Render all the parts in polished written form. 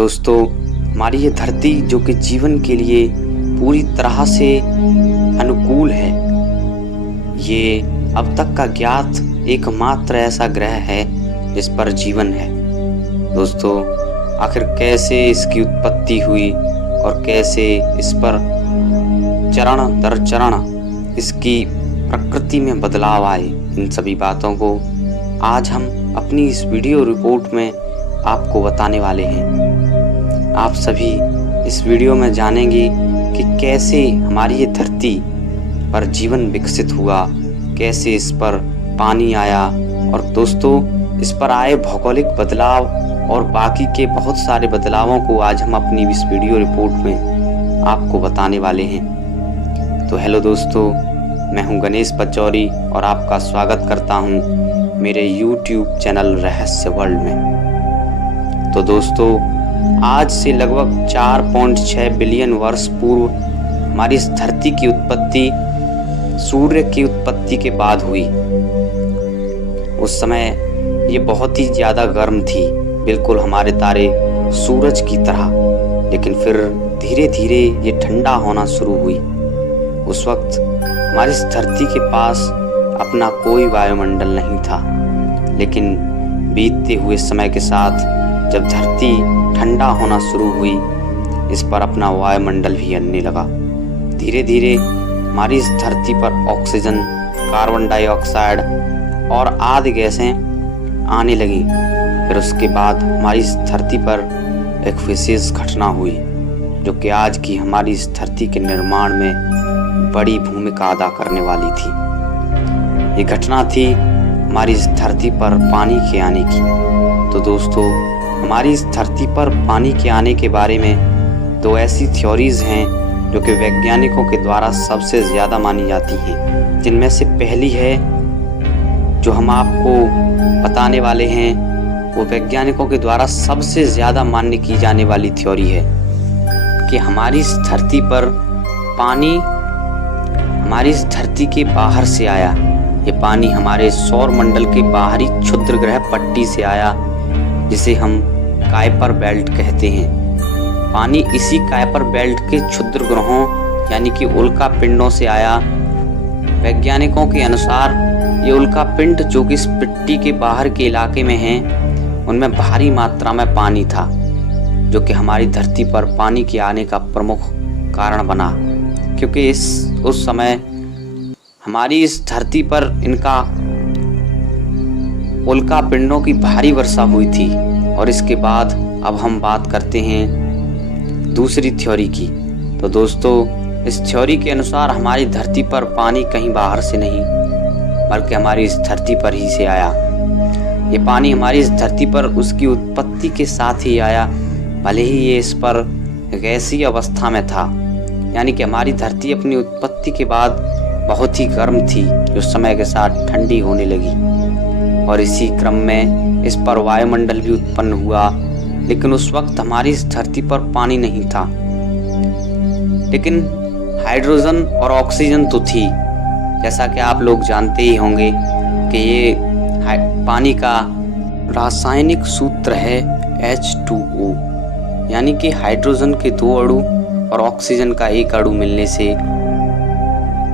दोस्तों, हमारी ये धरती जो कि जीवन के लिए पूरी तरह से अनुकूल है, ये अब तक का ज्ञात एकमात्र ऐसा ग्रह है जिस पर जीवन है। दोस्तों, आखिर कैसे इसकी उत्पत्ति हुई और कैसे इस पर चरण दर चरण इसकी प्रकृति में बदलाव आए, इन सभी बातों को आज हम अपनी इस वीडियो रिपोर्ट में आपको बताने वाले हैं। आप सभी इस वीडियो में जानेंगे कि कैसे हमारी ये धरती पर जीवन विकसित हुआ, कैसे इस पर पानी आया और दोस्तों इस पर आए भौगोलिक बदलाव और बाकी के बहुत सारे बदलावों को आज हम अपनी इस वीडियो रिपोर्ट में आपको बताने वाले हैं। तो हेलो दोस्तों, मैं हूं गणेश पचौरी और आपका स्वागत करता हूं मेरे YouTube चैनल रहस्य वर्ल्ड में। तो दोस्तों, आज से लगभग 4.6 बिलियन वर्ष पूर्व हमारी इस धरती की उत्पत्ति सूर्य की उत्पत्ति के बाद हुई। उस समय ये बहुत ही ज़्यादा गर्म थी, बिल्कुल हमारे तारे सूरज की तरह, लेकिन फिर धीरे धीरे ये ठंडा होना शुरू हुई। उस वक्त हमारी इस धरती के पास अपना कोई वायुमंडल नहीं था, लेकिन बीतते हुए समय के साथ जब धरती ठंडा होना शुरू हुई, इस पर अपना वायुमंडल भी आने लगा। धीरे धीरे हमारी इस धरती पर ऑक्सीजन, कार्बन डाइऑक्साइड और आदि गैसें आने लगी। फिर उसके बाद हमारी इस धरती पर एक विशेष घटना हुई जो कि आज की हमारी इस धरती के निर्माण में बड़ी भूमिका अदा करने वाली थी। ये घटना थी हमारी इस धरती पर पानी के आने की। तो दोस्तों, हमारी इस धरती पर पानी के आने के बारे में दो ऐसी थ्योरीज हैं जो कि वैज्ञानिकों के द्वारा सबसे ज़्यादा मानी जाती हैं, जिनमें से पहली है जो हम आपको बताने वाले हैं, वो वैज्ञानिकों के द्वारा सबसे ज़्यादा मान्य की जाने वाली थ्योरी है कि हमारी इस धरती पर पानी हमारी इस धरती के बाहर से आया। ये पानी हमारे सौर मंडल के बाहरी क्षुद्र ग्रह पट्टी से आया, जिसे हम काइपर बेल्ट कहते हैं। पानी इसी काइपर बेल्ट के क्षुद्र ग्रहों यानी कि उल्का पिंडों से आया। वैज्ञानिकों के अनुसार ये उल्का पिंड जो कि इस पट्टी के बाहर के इलाके में हैं, उनमें भारी मात्रा में पानी था, जो कि हमारी धरती पर पानी के आने का प्रमुख कारण बना, क्योंकि उस समय हमारी इस धरती पर इनका उल्का पिंडों की भारी वर्षा हुई थी। और इसके बाद अब हम बात करते हैं दूसरी थ्योरी की। तो दोस्तों, इस थ्योरी के अनुसार हमारी धरती पर पानी कहीं बाहर से नहीं, बल्कि हमारी इस धरती पर ही से आया। ये पानी हमारी इस धरती पर उसकी उत्पत्ति के साथ ही आया, भले ही ये इस पर गैसीय अवस्था में था, यानी कि हमारी धरती अपनी उत्पत्ति के बाद बहुत ही गर्म थी, जो समय के साथ ठंडी होने लगी। और इसी क्रम में इस पर वायुमंडल भी उत्पन्न हुआ, लेकिन उस वक्त हमारी इस धरती पर पानी नहीं था, लेकिन हाइड्रोजन और ऑक्सीजन तो थी। जैसा कि आप लोग जानते ही होंगे कि ये पानी का रासायनिक सूत्र है H2O, यानी कि हाइड्रोजन के 2 अणु और ऑक्सीजन का 1 अणु मिलने से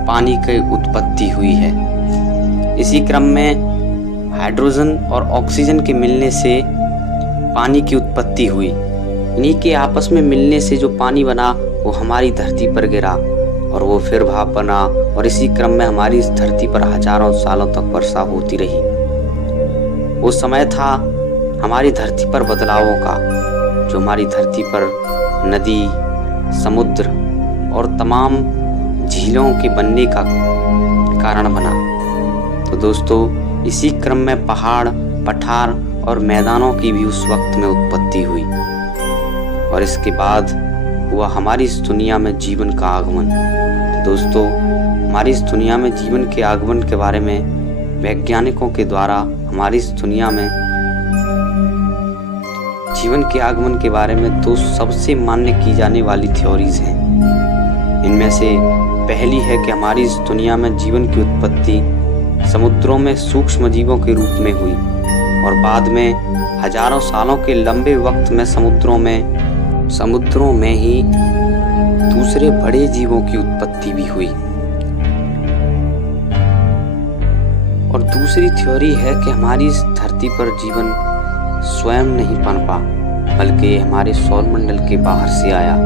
पानी की उत्पत्ति हुई है। इसी क्रम में हाइड्रोजन और ऑक्सीजन के मिलने से पानी की उत्पत्ति हुई। इन्हीं के आपस में मिलने से जो पानी बना वो हमारी धरती पर गिरा और वो फिर भाप बना, और इसी क्रम में हमारी इस धरती पर हजारों सालों तक वर्षा होती रही। वो समय था हमारी धरती पर बदलावों का, जो हमारी धरती पर नदी, समुद्र और तमाम झीलों के बनने का कारण बना। तो दोस्तों, इसी क्रम में पहाड़, पठार और मैदानों की भी उस वक्त में उत्पत्ति हुई, और इसके बाद हुआ हमारी इस दुनिया में जीवन का आगमन। दोस्तों, हमारी इस दुनिया में जीवन के आगमन के बारे में वैज्ञानिकों के द्वारा हमारी इस दुनिया में जीवन के आगमन के बारे में 2 सबसे मान्य की जाने वाली थ्योरीज हैं। इनमें से पहली है कि हमारी इस दुनिया में जीवन की उत्पत्ति समुद्रों में सूक्ष्म जीवों के रूप में हुई, और बाद में हजारों सालों के लंबे वक्त में समुद्रों में ही दूसरे बड़े जीवों की उत्पत्ति भी हुई। और दूसरी थ्योरी है कि हमारी इस धरती पर जीवन स्वयं नहीं पनपा, बल्कि हमारे सौरमंडल के बाहर से आया।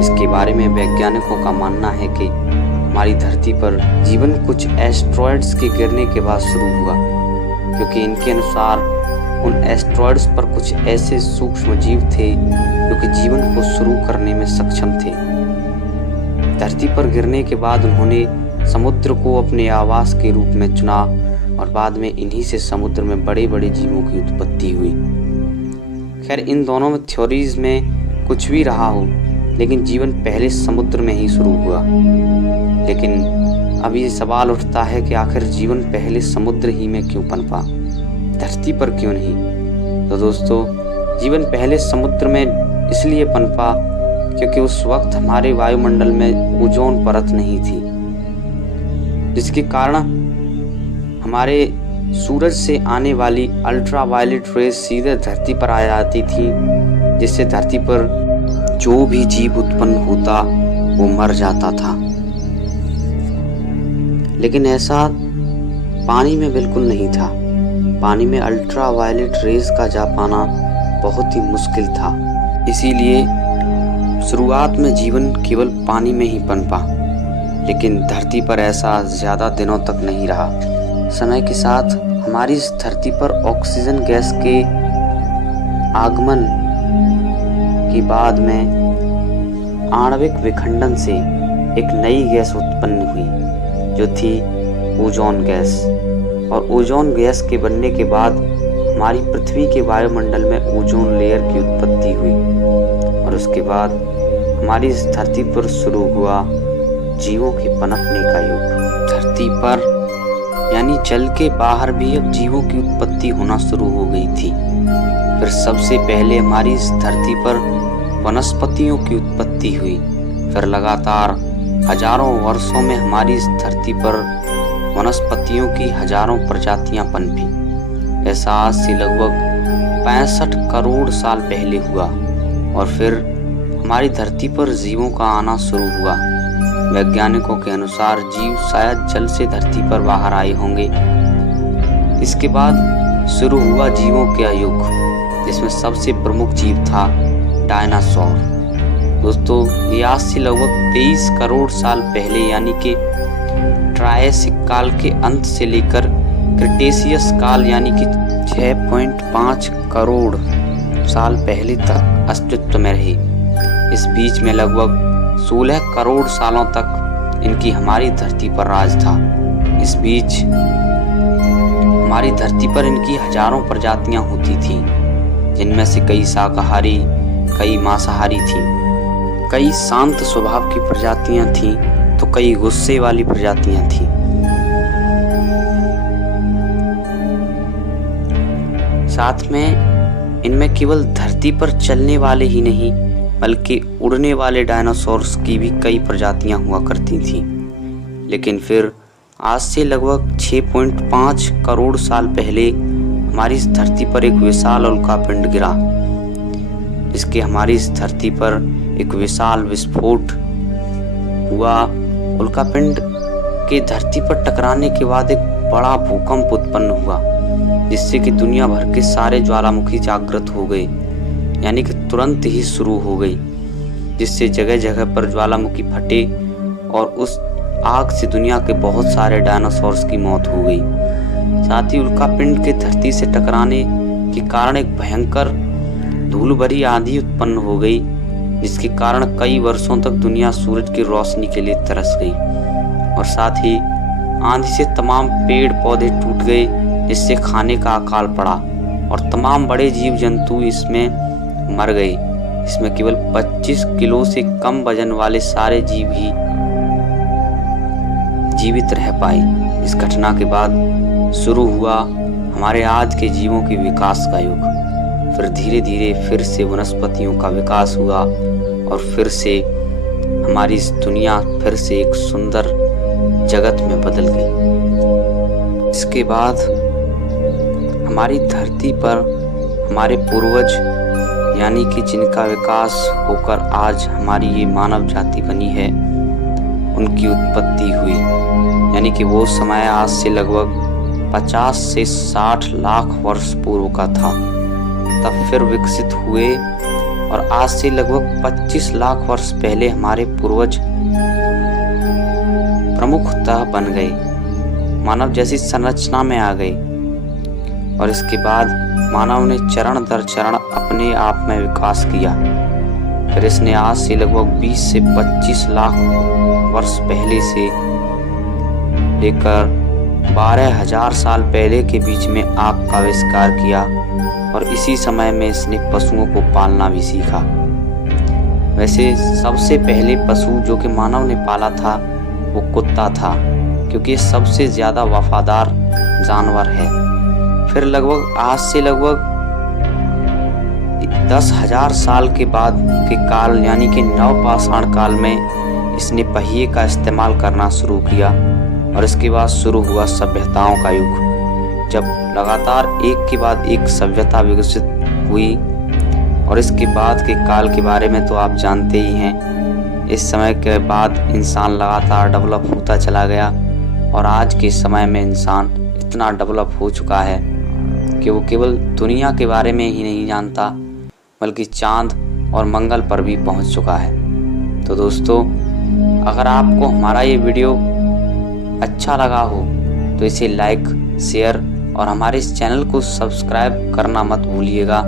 इसके बारे में वैज्ञानिकों का मानना है कि हमारी धरती पर जीवन कुछ एस्ट्रॉयड्स के गिरने के बाद शुरू हुआ, क्योंकि इनके अनुसार उन एस्ट्रॉयड्स पर कुछ ऐसे सूक्ष्म जीव थे जो कि जीवन को शुरू करने में सक्षम थे। धरती पर गिरने के बाद उन्होंने समुद्र को अपने आवास के रूप में चुना और बाद में इन्हीं से समुद्र में बड़े बड़े जीवों की उत्पत्ति हुई। खैर, इन दोनों में थ्योरीज में कुछ भी रहा हो, लेकिन जीवन पहले समुद्र में ही शुरू हुआ। लेकिन अब ये सवाल उठता है कि आखिर जीवन पहले समुद्र ही में क्यों पनपा, धरती पर क्यों नहीं? तो दोस्तों, जीवन पहले समुद्र में इसलिए पनपा क्योंकि उस वक्त हमारे वायुमंडल में ओजोन परत नहीं थी, जिसके कारण हमारे सूरज से आने वाली अल्ट्रावायलेट रेज सीधे धरती पर आ जाती थी, जिससे धरती पर जो भी जीव उत्पन्न होता वो मर जाता था। लेकिन ऐसा पानी में बिल्कुल नहीं था। पानी में अल्ट्रावायलेट रेज का जा पाना बहुत ही मुश्किल था। इसीलिए शुरुआत में जीवन केवल पानी में ही पनपा, लेकिन धरती पर ऐसा ज़्यादा दिनों तक नहीं रहा। समय के साथ हमारी इस धरती पर ऑक्सीजन गैस के आगमन के बाद में आणविक विखंडन से एक नई गैस उत्पन्न हुई, जो थी ओजोन गैस। और ओजोन गैस के बनने के बाद हमारी पृथ्वी के वायुमंडल में ओजोन लेयर की उत्पत्ति हुई, और उसके बाद हमारी इस धरती पर शुरू हुआ जीवों के पनपने का युग। धरती पर यानी जल के बाहर भी अब जीवों की उत्पत्ति होना शुरू हो गई थी। फिर सबसे पहले हमारी इस धरती पर वनस्पतियों की उत्पत्ति हुई। फिर लगातार हजारों वर्षों में हमारी इस धरती पर वनस्पतियों की हजारों प्रजातियां पनपी। ऐसा आज से लगभग 65 करोड़ साल पहले हुआ, और फिर हमारी धरती पर जीवों का आना शुरू हुआ। वैज्ञानिकों के अनुसार जीव शायद जल से धरती पर बाहर आए होंगे। इसके बाद शुरू हुआ जीवों का युग, जिसमें सबसे प्रमुख जीव था डायनासोर। दोस्तों, ये आज से लगभग 23 करोड़ साल पहले यानी कि ट्रायसिक काल के अंत से लेकर क्रिटेशियस काल यानी कि 6.5 करोड़ साल पहले तक अस्तित्व में रहे। इस बीच में लगभग 16 करोड़ सालों तक इनकी हमारी धरती पर राज था। इस बीच हमारी धरती पर इनकी हजारों प्रजातियां होती थी, जिनमें से कई शाकाहारी, कई मांसाहारी थीं। कई शांत स्वभाव की प्रजातियां थीं, तो कई गुस्से वाली प्रजातियां थीं। साथ में इनमें केवल धरती पर चलने वाले ही नहीं, बल्कि उड़ने वाले डायनासोर्स की भी कई प्रजातियां हुआ करती थीं। लेकिन फिर आज से लगभग 6.5 करोड़ साल पहले हमारी इस धरती पर एक विशाल उल्कापिंड गिरा, जिसके हमारी इस धरती पर एक विशाल विस्फोट हुआ। उल्कापिंड के धरती पर टकराने के बाद एक बड़ा भूकंप उत्पन्न हुआ, जिससे कि दुनिया भर के सारे ज्वालामुखी जागृत हो गए, यानी कि तुरंत ही शुरू हो गई, जिससे जगह जगह पर ज्वालामुखी फटे और उस आग से दुनिया के बहुत सारे डायनासोर्स की मौत हो गई। साथ ही उल्कापिंड के धरती से टकराने के कारण एक भयंकर धूल भरी आंधी उत्पन्न हो गई, जिसके कारण कई वर्षों तक दुनिया सूरज की रोशनी के लिए तरस गई। और साथ ही आंधी से तमाम पेड़ पौधे टूट गए, जिससे खाने का अकाल पड़ा और तमाम बड़े जीव जंतु इसमें मर गए। इसमें केवल 25 किलो से कम वजन वाले सारे जीव ही जीवित रह पाए। इस घटना के बाद शुरू हुआ हमारे आज के जीवों के विकास का युग। फिर धीरे धीरे फिर से वनस्पतियों का विकास हुआ, और फिर से हमारी इस दुनिया फिर से एक सुंदर जगत में बदल गई। इसके बाद हमारी धरती पर हमारे पूर्वज यानी कि जिनका विकास होकर आज हमारी ये मानव जाति बनी है, उनकी उत्पत्ति हुई। यानी कि वो समय आज से लगभग 50 से 60 लाख वर्ष पूर्व का था। तब फिर विकसित हुए और आज से लगभग 25 लाख वर्ष पहले हमारे पूर्वज प्रमुखतः बन गए, मानव जैसी संरचना में आ गए। और इसके बाद मानव ने चरण दर चरण अपने आप में विकास किया। फिर इसने आज से लगभग 20 से 25 लाख वर्ष पहले से लेकर 12,000 साल पहले के बीच में आग का आविष्कार किया और इसी समय में इसने पशुओं को पालना भी सीखा। वैसे सबसे पहले पशु जो कि मानव ने पाला था वो कुत्ता था, क्योंकि ये सबसे ज़्यादा वफादार जानवर है। फिर लगभग आज से लगभग 10,000 साल के बाद के काल यानी कि नवपाषाण काल में इसने पहिए का इस्तेमाल करना शुरू किया और इसके बाद शुरू हुआ सभ्यताओं का युग, जब लगातार एक के बाद एक सभ्यता विकसित हुई। और इसके बाद के काल के बारे में तो आप जानते ही हैं। इस समय के बाद इंसान लगातार डेवलप होता चला गया और आज के समय में इंसान इतना डेवलप हो चुका है कि वो केवल दुनिया के बारे में ही नहीं जानता बल्कि चांद और मंगल पर भी पहुंच चुका है। तो दोस्तों, अगर आपको हमारा ये वीडियो अच्छा लगा हो तो इसे लाइक, शेयर और हमारे इस चैनल को सब्सक्राइब करना मत भूलिएगा।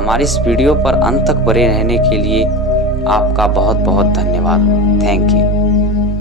हमारे इस वीडियो पर अंत तक बने रहने के लिए आपका बहुत बहुत धन्यवाद। Thank you.